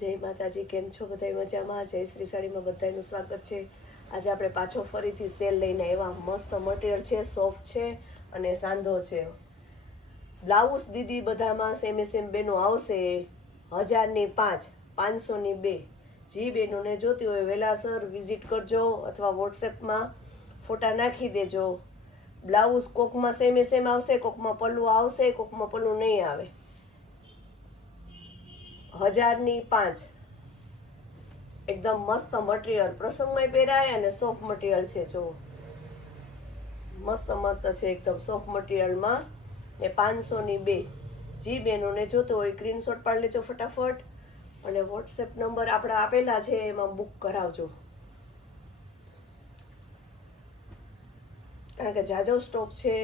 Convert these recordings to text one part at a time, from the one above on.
જય માતાજી. કેમ છો બધા? મજામાં? જય શ્રી સાડીમાં બધાનું સ્વાગત છે. આજે આપણે પાછો ફરીથી સેલ લઈને આવ્યા. મસ્ત મટીરિયલ છે, સોફ્ટ છે અને સાંધો છે. બ્લાઉઝ દીદી બધામાં સેમે સેમ બેનો આવશે. 1000 ની 5, 500 ની 2. જી બેનોને જોતી હોય વહેલાસર વિઝિટ કરજો અથવા વોટ્સએપમાં ફોટા નાખી દેજો. બ્લાઉઝ કોકમાં સેમે સેમ આવશે, કોકમાં પલ્લું આવશે, કોકમાં પલ્લું નહીં આવે. 1000 ની 5. એકદમ મસ્ત મટીરિયલ, પ્રસંગમાં પહેરાય અને સોફ્ટ મટીરિયલ છે. જો મસ્ત મસ્ત છે, એકદમ સોફ્ટ મટીરિયલમાં. ને 500 ની 2. જી બેનોને જોતો હોય સ્ક્રીનશોટ પાડી લેજો ફટાફટ અને વોટ્સએપ નંબર આપણા આપેલા છે એમાં બુક કરાવજો, કારણ કે જાજો સ્ટોક છે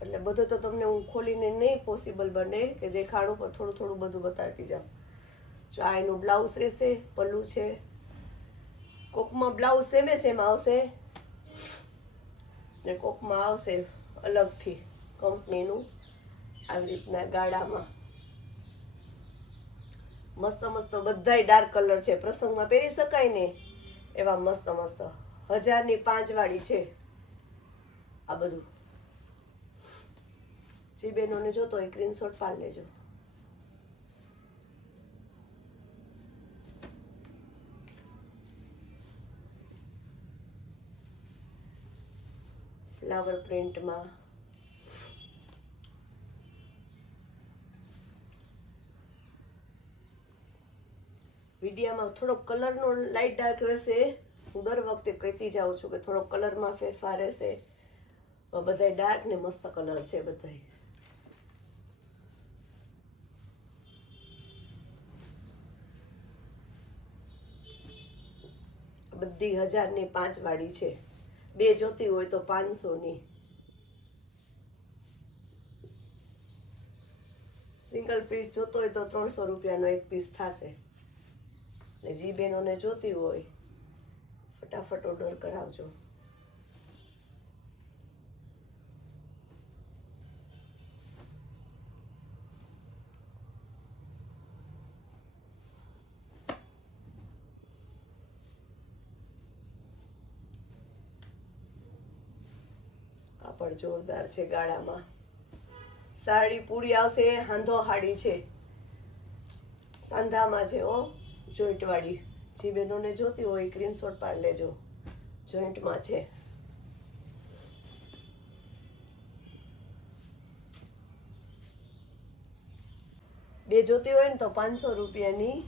એટલે બધું તો તમને હું ખોલીને નહીં પોસિબલ બને કે દેખાડું, પણ થોડું થોડું બધું બતાવતી જાઉં. જો આ એનું બ્લાઉઝ રહેશે, પલ્લું છે. કોકમાં બ્લાઉઝ સેમે સેમ આવશે ને કોકમાં આવશે અલગથી કંપનીનું, આવી રીતના ગાળામાં. મસ્ત મસ્ત બધાય ડાર્ક કલર છે, પ્રસંગમાં પહેરી શકાય ને એવા મસ્ત મસ્ત. 1000 ની 5 વાળી છે આ બધું. જે બેનોને જોતો હોય સ્ક્રીનશોટ પાડી લેજો. ફ્લાવર પ્રિન્ટમાં વિડીયામાં થોડોક કલરનો લાઇટ ડાર્ક રહેશે. હું દર વખતે કહેતી જાઉં છું કે થોડોક કલરમાં ફેરફાર રહેશે. બધાય ડાર્ક ને મસ્ત કલર છે બધાય. બધી 1000 ની 5 વાળી છે. 2 જોતી હોય તો 500 ની. સિંગલ પીસ જોતો હોય તો 300 રૂપિયાનો એક પીસ થશે. ને જી બેનોને જોતી હોય ફટાફટ ઓર્ડર કરાવજો. આ પણ જોરદાર છે ગાળામાં. સાડી પૂરી આવશે, હાંધો હાડી છે, સાંધામાં છે ઓ, જોઈન્ટ વાળી. જે બેનોને જોતી હોય સ્ક્રીનશોટ પાડી લેજો. જોઈન્ટમાં છે. બે જોતી હોય ને તો 500 રૂપિયાની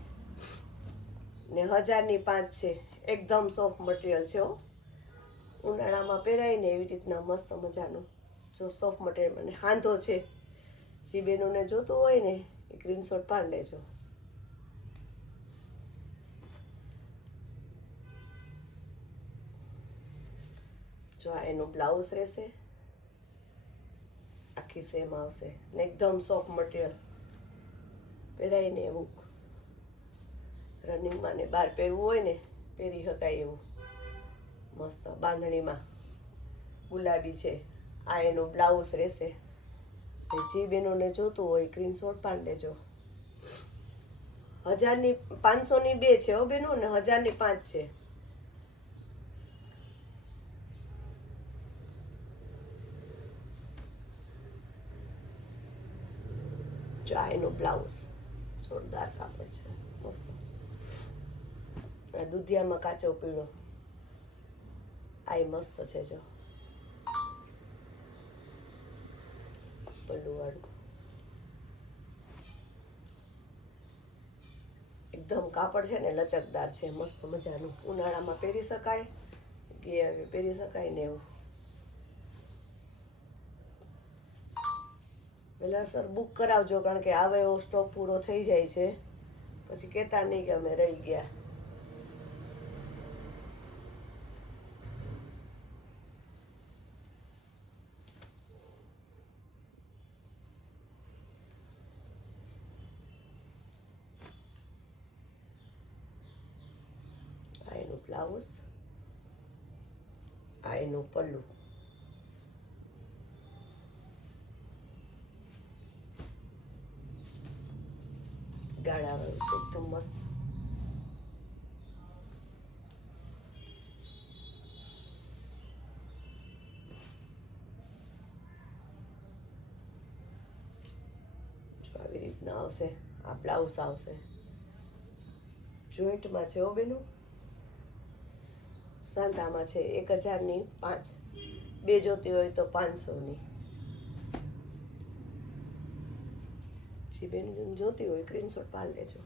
ને 1000 ની 5 છે. એકદમ સોફ્ટ મટીરિયલ છે હો. ઉનાળામાં પહેરાય ને એવી રીતના મસ્ત મજાનું. જો સોફ્ટ મટીરિયલ અને હાંધો છે. જે બેનોને જોતું હોય ને એ સ્ક્રીનશોટ પાડી લેજો. જો આ એનું બ્લાઉઝ રહેશે, આખી સેમ આવશે ને એકદમ સોફ્ટ મટીરિયલ, પહેરાય ને એવું. રનિંગમાં ને બહાર પહેરવું હોય ને પહેરી શકાય એવું. મસ્ત બાંધણીમાં ગુલાબી છે. આ એનું બ્લાઉઝ રહેશે. જે બેનોને જોતું હોય સ્ક્રીનશોટ પાડી લેજો. 500 ની 2 છે હો બેનો, ને 1000 ની 5 છે. જો આ એનું બ્લાઉઝ જોરદાર કાપડ છે, મસ્ત. દુધિયામાં કાચો પીળો, આ મસ્ત છે. જો પલ્લું વાળું એકદમ કાપડ છે ને લચકદાર છે, મસ્ત મજાનું. ઉનાળામાં પહેરી શકાય, પહેરી શકાય ને એવું. વહેલાસર બુક કરાવજો, કારણ કે આવે એવો સ્ટોક પૂરો થઈ જાય છે, પછી કહેતા નહીં કે અમે રહી ગયા. આ એનું બ્લાઉઝ, આ એનું પલ્લું. ગાળાવાળું છે, એકદમ મસ્ત. રીતના આવશે. આ બ્લાઉઝ આવશે, જોઈન્ટમાં છે હો બેનું. સાંધામાં છે 1000ની 5, 2 જોતી હોય તો 500ની. જે બેન જોતી હોય સ્ક્રીનશોટ પાડી લેજો.